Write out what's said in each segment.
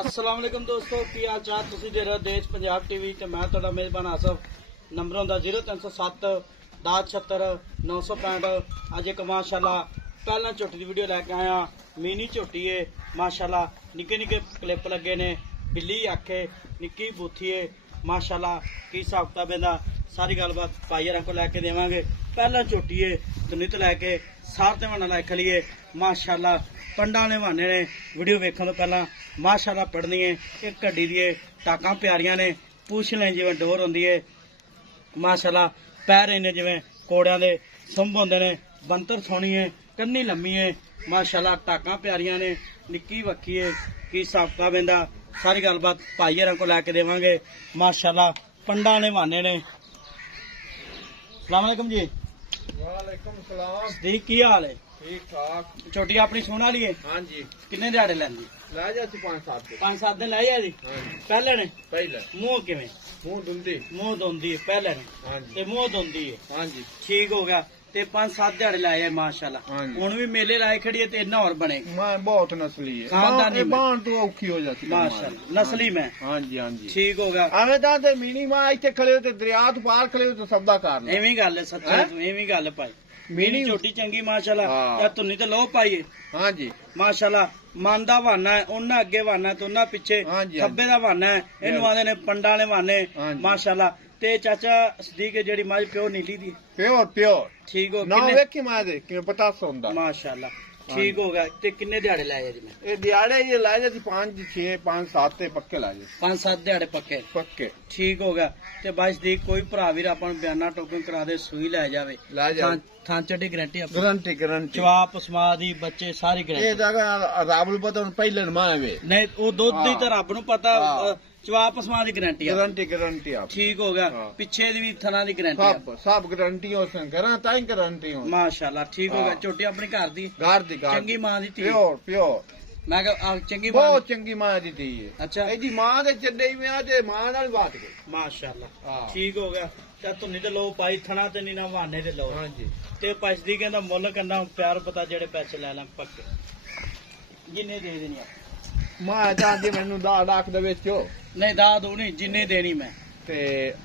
अस्सलाम वालेकुम दोस्तों की हाल चाल तुसी देख रहे हो देश पंजाब टीवी ते मैं तुहाडा मेजबान आसफ नंबर होंदा 0307 1076 965 अज एक माशाल्लाह पहला झोटी की वीडियो लैके आया मिनी झोटी है माशाल्लाह निक्के निक्के क्लिप लगे ने बिल्ली आखे निक्की बूथी है माशाल्लाह की हिसाब किताब इहदा सारी गलबात भाईयारां को लैके देवांगे। पहला झोटी है दुनित लैके सार ते वना लैके लिए माशाल्लाह पंडा ने बहाने ने वीडियो वेखण तो पहला माशाल्लाह पढ़नी है एक घड़ी दी टाकां प्यारियां ने पूछ लें जिवें डोर होंदी है माशाल्लाह पैर इन्ने जिवें कोड़ियां दे सुंभ होंदे ने बंतर सोहनी है कन्नी लम्मी है माशाल्लाह टाकां प्यारियां ने निक्की वक्की है की हिसाब किताब इहदा सारी गलबात भाईयारां को लैके देवांगे माशाल्लाह पंडा ने बहाने ने। अस्सलाम वालेकुम जी। वालेकुम सलाम। सदीक की हाल है? ठीक ठाक। छोटी अपनी सोना ली है? हाँ जी। किन्ने दिहाड़े लैंदी? लै जा 5-7 दिन। 5-7 दिन लै जादी? हाँ जी। पहले ने पहले मुंह किवें? मुंह धुंदी। मुंह धोंदी है पहले ने हाँ जी। ते मुंह धोंदी है। हाँ जी। ठीक हो गया ते 5-7 दिहाड़े लाए माशाल्लाह। हाँ जी। हुण भी मेले लाए खड़ी है ते इन्ना और बने मैं बहुत नस्ली है। खानदानी में। बाण तो औखी हो जाती है। माशाल्लाह नस्ली में। हाँ जी हाँ जी। ठीक हो गया ਐਵੇਂ ਤਾਂ ਤੇ ਮੀਨੀ ਮਾਂ ਇੱਥੇ ਖੜੇ ਹੋ ਤੇ ਦਰਿਆ ਤੋਂ ਪਾਰ ਖੜੇ ਹੋ ਤੇ ਸੌਦਾ ਕਰ ਲੈ। एवं गल है सच्ची हैं? एवं गल है भाई मीनी मेरी छोटी चंगी माशाल्लाह हाँ। ते तुन्नी ते लो पाई है हाँ जी। माशाल्लाह मन दा बहाना है उन्ना अगे बहाना है तो उन्ना पिछे हाँ जी, खब्बे दा बहाना है इन्हू आंदे ने पंडा ने बहाने हाँ जी। माशाल्लाह ते चाचा सदीक जेड़ी मज प्यो नीली दी ਪਿਓਰ ਪਿਓਰ ठीक हो ਨਾ किन्ने ਵੇਖੀ ਮੈਂ ਦੇ ਕਿਵੇਂ ਪਤਾ ਹੁੰਦਾ। माशाल्लाह ठीक हो गया ते किन्ने दिहाड़े लाए जी मैं ਇਹ ਦਿਹਾੜੇ ਇਹ ਲੈ ਜਾਂਦੀ 5-6 5-7 ਤੇ ਪੱਕੇ ਲਾ ਜੇ 5-7 ਦਿਹਾੜੇ ਪੱਕੇ ਪੱਕੇ ਠੀਕ ਹੋ ਗਿਆ ਤੇ ਬਾਈ ਸਦੀਕ ਕੋਈ ਭਰਾ ਵੀਰ ਆਪਾਂ ਨੂੰ ਬਿਆਨਾ ਟੋਕਨ ਕਰਾ ਦੇ ਸੂਈ ਲੈ ਜਾਵੇ ਲੈ ਜਾ ਥਾਂ ਚੱਡੀ ਗਰੰਟੀ ਆਪਣੀ ਗਰੰਟੀ ਗਰੰਟੀ ਜਵਾਬ ਸਮਾਦੀ ਬੱਚੇ ਸਾਰੀ ਇਹ ਗਰੰਟੀ ਜਗ੍ਹਾ ਰੱਬ ਨੂੰ ਪਤਾ ਹੁਣ ਪਹਿਲੇ ਨਮਾਏ ਵੇ ਨਹੀਂ ਉਹ ਦੁੱਧ ਦੀ ਤਾਂ ਰੱਬ ਨੂੰ ਪਤਾ ਹਾਂ। ਜਵਾਬ ਪਸਮਾ ਦੀ ਗਰੰਟੀ ਆ ਗਰੰਟੀ ਗਰੰਟੀ ਆ ਠੀਕ ਹੋ ਗਿਆ ਹਾਂ। ਪਿੱਛੇ ਦੀ ਵੀ ਥਣਾ ਦੀ ਗਰੰਟੀ ਆ ਸਭ ਗਰੰਟੀ ਹੋ ਸਨ ਘਰਾਂ ਤਾਂ ਹੀ ਗਰੰਟੀ ਹੋ ਮਾਸ਼ਾਅੱਲਾ ਠੀਕ ਹੋ ਗਿਆ ਹਾਂ। ਝੋਟੀ ਆਪਣੀ ਘਰ ਦੀ ਘਰ ਦੀ ਘਰ ਚੰਗੀ ਮਾਂ ਦੀ ਧੀ ਪਿਓਰ ਪਿਓਰ ਮੈਂ ਕਿਹਾ ਚੰਗੀ ਮਾਂ ਬਹੁਤ ਚੰਗੀ ਮਾਂ ਦੀ ਧੀ ਹੈ। ਅੱਛਾ ਇਹਦੀ ਮਾਂ ਦੇ ਚੱਡੇ ਹੀ ਆ ਤੇ ਮਾਂ ਨਾਲ ਬਾਤ ਗਈ। ਮਾਸ਼ਾਅੱਲਾ ਹਾਂ। ਠੀਕ ਹੋ ਗਿਆ ਤੇ ਤੁੰਨੀ ਤੇ ਲੋ ਪਾਈ ਥਣਾ ਤੇ ਨਹੀਂ ਨਾ ਬਹਾਨੇ ਤੇ ਲੋ ਹਾਂਜੀ ਤੇ ਪੈਸਦੀ ਕਹਿੰਦਾ ਮੁੱਲ ਕੰਦਾ ਪਿਆਰ ਪਤਾ ਜਿਹੜੇ ਪੈਸੇ ਲੈ ਲਾਂ ਪੱਕੇ ਜਿੰਨੇ ਦੇ ਦੇਣੀ ਆ ਮਾਂ ਜਾਂਦੀ ਮੈਨੂੰ 10 ਲੱਖ ਦੇ ਵਿੱਚੋਂ ਨਹੀਂ ਦਾ ਦੋ ਨਹੀਂ ਜਿੰਨੇ ਦੇਣੀ ਮੈਂ ਤੇ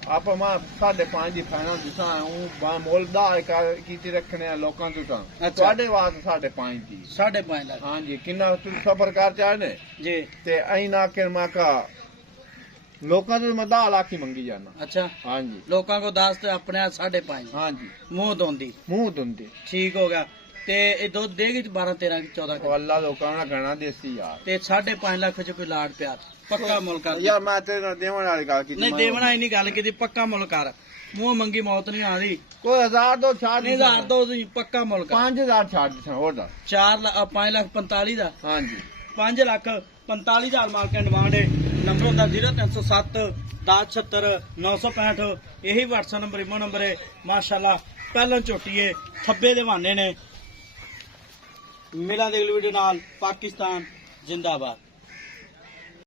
ਆਪਾਂ ਮਾਂ 5.5 ਦੀ ਫਾਈਨਲ ਦਿਸਾਂ ਉਹ ਬਾ ਮੁੱਲ ਦਾ ਕੀਤੀ ਰੱਖਣੇ ਆ ਲੋਕਾਂ ਤੋਂ ਤਾਂ ਅੱਛਾ। ਤੁਹਾਡੇ ਵਾਸਤੇ 5.5 ਦੀ 5.5 ਲੱਖ ਹਾਂਜੀ ਕਿੰਨਾ ਤੁਸੀਂ ਸਫਰ ਕਰ ਚਾਹਨੇ ਜੀ ਤੇ ਐਂ ਨਾ ਕਿ ਮੈਂ ਕਾ ਲੋਕਾਂ ਤੋਂ ਮੈਂ 10 ਲੱਖ ਹੀ ਮੰਗੀ ਜਾਣਾ। ਅੱਛਾ ਹਾਂਜੀ ਲੋਕਾਂ ਕੋ ਦੱਸ ਤੇ ਆਪਣੇ 5.5 ਹਾਂਜੀ ਮੂੰਹ ਦੋਂਦੀ ਮੂੰਹ ਧੁੰਦੇ ਠੀਕ ਹੋ ਗਿਆ ਤੇ ਇਹ ਦੁੱਧ ਦੇਗੀ 12-13 14 ਉਹ ਅੱਲਾ ਲੋਕਾਂ ਨਾਲ ਗਣਾ ਦੇਸੀ ਯਾਰ। ਤੇ 5.5 ਲੱਖ ਚ ਕੋਈ ਲਾੜ ਪਿਆਰ ਪੱਕਾ ਮੁੱਲ ਕਰ ਯਾਰ ਮੈਂ ਤੇਰੇ ਨਾਲ ਦੇਵਣ ਵਾਲੀ ਗੱਲ ਕੀਤੀ ਨਹੀਂ ਦੇਵਣਾ ਹੀ ਨਹੀਂ ਗੱਲ ਕੀਤੀ ਪੱਕਾ ਮੁੱਲ ਕਰ ਮੂੰਹ ਮੰਗੀ ਮੌਤ ਨਹੀਂ ਆਦੀ ਕੋਈ 1000 ਦੋ ਛਾੜ ਨਹੀਂ 1000 ਦੋ ਤੁਸੀਂ ਪੱਕਾ ਮੁੱਲ ਕਰ 5000 ਛਾੜ ਦਿੱਤਾ ਹੋਰ ਦਾ 5,45,000 ਦਾ ਹਾਂਜੀ 5,45,000 ਮਾਰ ਕੇ ਡਿਮਾਂਡ ਹੈ ਨੰਬਰ ਹੁੰਦਾ 0307 1076 965 ਇਹੀ WhatsApp ਨੰਬਰ ਇਮੋ ਨੰਬਰ ਹੈ ਮਾਸ਼ਾਅੱਲਾ ਪਹਿਲਾਂ ਝੋਟੀ ਹੈ ਥੱਬੇ ਦੇ ਬਹਾਨੇ ਨੇ ਮਿਲਾਂ ਦੇ ਅਗਲੀ ਵੀਡੀਓ ਨਾਲ ਪਾਕਿਸਤਾਨ ਜਿੰਦਾਬਾਦ।